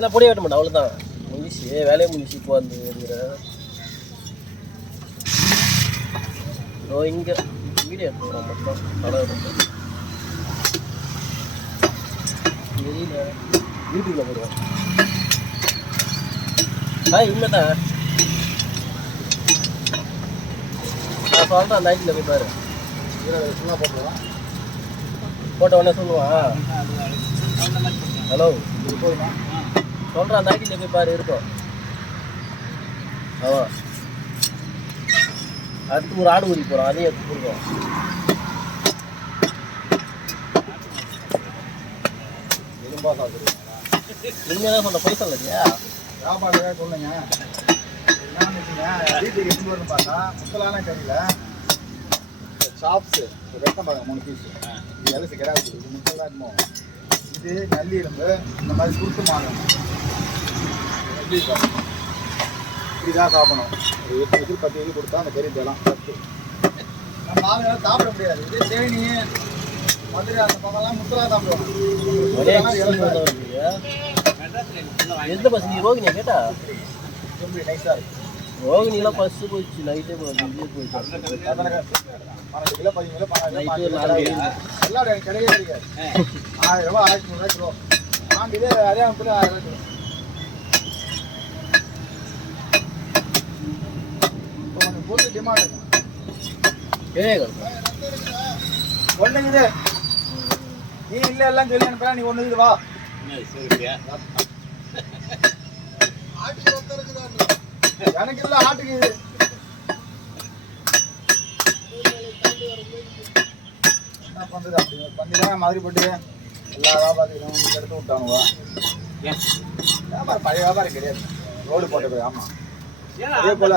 இதெல்லாம் பொடி வெட்ட மாட்டேன், அவ்வளோதான் முடிச்சு வேலையை முடிச்சு இப்போ வந்து இருக்கிறேன். இங்கே வீடியோ எடுத்துக்கிறோம் மொத்தம் கடை வெளியில் யூடியூப்ல போடுவோம். உண்மைதான் நான் சொல்கிறேன். அந்த ஐடியில் போய் பாரு, சும்மா போட்டுருவான், போட்ட உடனே சொல்லுவான் ஹலோ சொல்கிறேன். அந்த ஐடியில் போய் பாரு இருக்கும். ஆமாம், அடுத்து ஒரு ஆடு ஊறி போகிறோம், அதையும் எடுத்து கொடுக்கும். நீங்கள் தான் சொன்ன பைசா இல்லையா சாப்பாடு சொல்லுங்க. என்ன வச்சுங்க வீட்டுக்கு எடுத்து வரணும் பார்த்தா முத்தலான கறியில் சாப்ஸு வெட்டம் பார்க்க 3 பீஸு இது எல்லாம் கிடாது. இது முத்தல் தான் இருக்கும். இது நல்லி எலும்பு இந்த மாதிரி சுருட்டு மாறும். இப்படிதான் சாப்பிடணும். ஒரு 8 வயசு 10 வயசு கொடுத்தா அந்த கறி இதெல்லாம் சத்து. நம்ம ஆளுங்களாம் சாப்பிட முடியாது. இதே தேனி மதுரை அந்த பக்கம்லாம் முத்தலா சாப்பிடுவாங்க. எந்த பஸ் நீ ரோகிணியா கேட்டா? நைஸாக இருக்கும். ரோகிணிலாம் ஃபஸ்ட்டு போயிடுச்சு, நைட்டே போயிடுச்சு, இதே போயிடுச்சு. 12 கிலோ 15 கிலோ 15 நைட்டு 4 கிலோ எல்லாம் கிடையவே கிடைக்காது. 1000 ரூபா 1300 கிலோ நான் இதே அதே அமைப்பில் 1000 கிலோ. இப்போ கொஞ்சம் போட்டு டிமாண்ட் இருக்கும். ஒன்றுங்குது நீ இல்லை எல்லாம் சொல்லி அனுப்புறா. நீ ஒன்றுக்குது வா. எனக்கு இல்லை ஆட்டுக்கு இது. என்ன பண்ணுறது அப்படி பண்ணி தான் மாதிரி போட்டு எல்லா வியாபாரத்துக்கும் எடுத்து விட்டானுவா. வியாபாரம் பழைய வியாபாரம் கிடையாது. ரோடு போட்டு போய். ஆமாம், அதே போல்